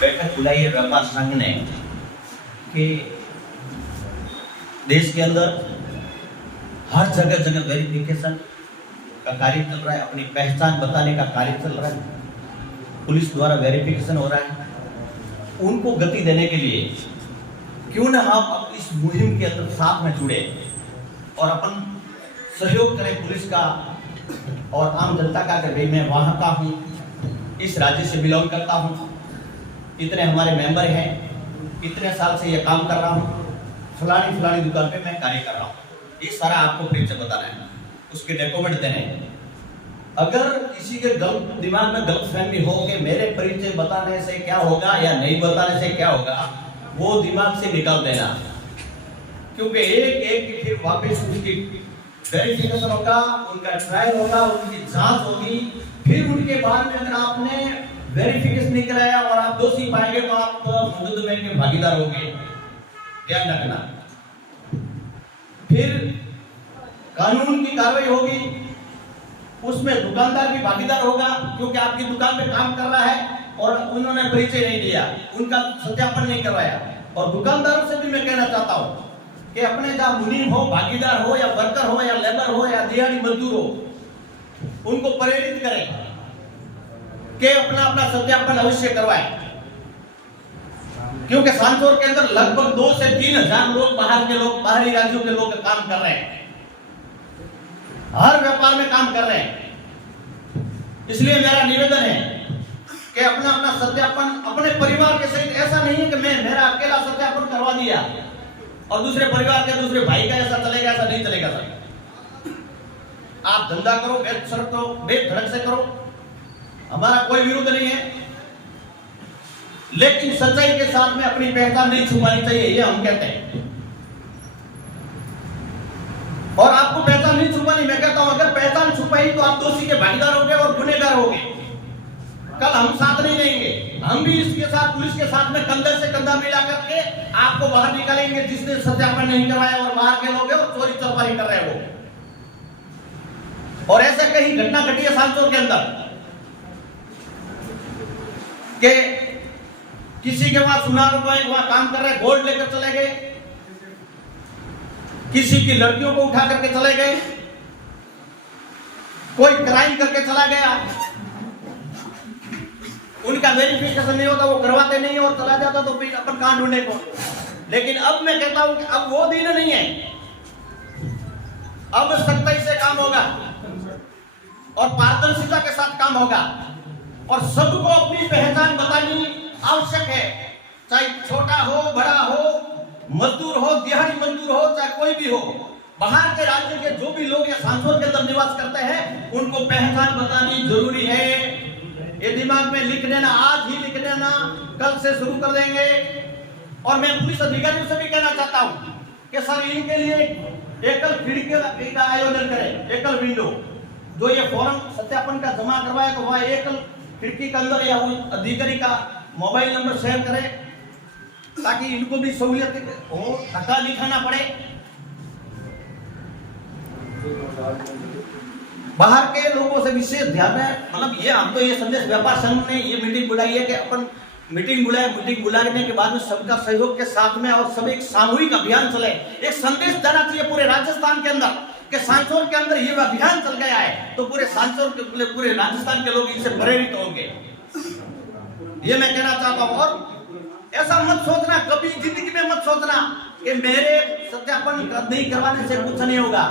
बैठक बुलाई है व्यापार संघ ने कि देश के अंदर हर जगह जगह वेरिफिकेशन का कार्य चल रहा है, अपनी पहचान बताने का कार्य चल रहा है, पुलिस द्वारा वेरिफिकेशन हो रहा है। उनको गति देने के लिए क्यों ना हम इस मुहिम के अंदर साथ में जुड़े और अपन सहयोग करें पुलिस का और आम जनता का। कि भाई मैं वहाँ का हूँ, इस राज्य से बिलोंग करता हूँ, इतने हमारे मेंबर हैं, इतने साल से ये काम कर रहा हूँ, फलानी दुकान पे मैं कार्य कर रहा हूँ, ये सारा आपको परिचय बताना है, उसके डॉक्यूमेंट देने हैं। अगर किसी के दिमाग में गलतफहमी हो कि मेरे परिचय बताने से क्या होगा या नहीं बताने से क्या होगा, वो दिमाग से निकाल देना, क्योंकि एक एक की फिर वापस उसकी वेरिफिकेशन होगा, उनका ट्रायल होगा, उनकी जांच होगी, फिर उनके बाद में अगर आपने वेरिफिकेशन नहीं कराया और आप दोषी पाएंगे तो आप मुकदमे के भागीदार होंगे, ध्यान रखना। फिर कानून की कार्रवाई होगी, उसमें दुकानदार भी भागीदार होगा, क्योंकि आपकी दुकान पे काम कर रहा है और उन्होंने परिचय नहीं दिया, उनका सत्यापन नहीं करवाया। और दुकानदारों से भी मैं कहना चाहता हूँ कि अपने जहाँ मुनीम हो, भागीदार हो या वर्कर हो या लेबर हो या दिहाड़ी मजदूर हो, उनको प्रेरित करें कि अपना अपना सत्यापन अवश्य करवाएं, क्योंकि सांचौर के अंदर लगभग 2 से 3 हजार लोग बाहरी राज्यों के लोग काम कर रहे हैं, हर व्यापार में काम कर रहे हैं। इसलिए मेरा निवेदन है कि अपना अपना सत्यापन अपने परिवार के सहित, ऐसा नहीं है कि मैं मेरा अकेला सत्यापन करवा दिया और दूसरे परिवार के दूसरे भाई का ऐसा चलेगा, ऐसा नहीं चलेगा सर। आप धंधा करो, बेधड़क से करो, हमारा कोई विरोध नहीं है, लेकिन सच्चाई के साथ में अपनी पहचान नहीं छुपानी चाहिए, ये हम कहते हैं। और आपको पहचान नहीं छुपानी, मैं कहता हूं अगर पहचान छुपाई तो आप दोषी के भागीदार होंगे और गुनहगार होंगे। कल हम साथ नहीं लेंगे, हम भी इसके साथ, पुलिस के साथ में कंधे से कंधा मिला करके आपको बाहर निकालेंगे, जिसने सत्यापन नहीं करवाया और बाहर के लोग हैं और चोरी चौपारी कर रहे हो। और ऐसा कहीं घटना घटी है सांचौर के अंदर कि किसी के वहां सुनार वहां काम कर रहे, गोल्ड लेकर चले गए, किसी की लड़कियों को उठा करके चले गए, कोई क्राइम करके चला गया, उनका वेरिफिकेशन नहीं होता, वो करवाते नहीं और चला जाता, तो फिर अपन कहां ढूंढने को। लेकिन अब मैं कहता हूं कि अब वो दिन नहीं है, अब सख्ती से काम होगा और पारदर्शिता के साथ काम होगा और सबको अपनी पहचान बतानी आवश्यक है, चाहे छोटा हो, बड़ा हो, मजदूर हो, दिहाड़ी मजदूर हो, चाहे कोई भी हो। बाहर के राज्य के जो भी लोग यहाँ सांचौर के अंदर निवास करते हैं, उनको पहचान बतानी जरूरी है। ये दिमाग में लिख देना, आज ही लिख देना, कल से शुरू कर देंगे। और मैं पुलिस अधिकारियों से भी कहना चाहता हूँ कि सर इनके लिए एकल खिड़की का आयोजन करें, एकल विंडो। जो ये फॉर्म सत्यापन का जमा करवाए तो वह एकल खिड़की के अंदर या अधिकारी का मोबाइल नंबर शेयर करें, ताकि इनको भी सहूलियत हो, धक्का नहीं खाना पड़े। बाहर के लोगों से विशेष ध्यान है, मतलब ये हम तो ये संदेश व्यापार संघ ने ये मीटिंग बुलाई है कि अपन मीटिंग बुलाने के बाद में सबका सहयोग के साथ में और सब एक सामूहिक अभियान चले। एक संदेश जाना चाहिए पूरे राजस्थान के अंदर कि सांचौर के अंदर ये अभियान चल गया है तो पूरे सांचौर के पूरे राजस्थान के लोग इससे प्रेरित होंगे, ये मैं कहना चाहता हूं। और ऐसा मत सोचना, कभी जिंदगी में मत सोचना कि मेरे सत्यापन नहीं करवाने से कुछ नहीं होगा।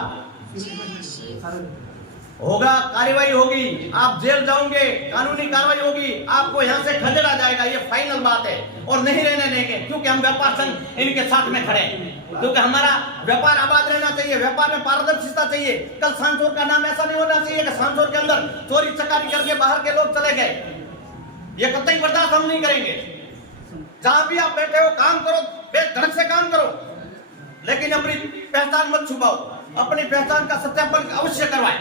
होगा, कार्रवाई होगी, आप जेल जाओगे, कानूनी कार्रवाई होगी, आपको यहाँ से खदेड़ा जाएगा, ये फाइनल बात है। और नहीं रहने देंगे, क्योंकि हम व्यापार संघ इनके साथ में खड़े हैं, क्योंकि हमारा व्यापार आबाद रहना चाहिए, व्यापार में पारदर्शिता चाहिए। कल सांचौर का नाम ऐसा नहीं होना चाहिए कि सांचौर के अंदर चोरी चकारी करके बाहर के लोग चले गए, ये कतई बर्दाश्त हम नहीं करेंगे। जहां भी आप बैठे हो काम करो, बेधड़क से काम करो, लेकिन अपनी पहचान मत छुपाओ, अपनी पहचान का सत्यापन अवश्य करवाएं।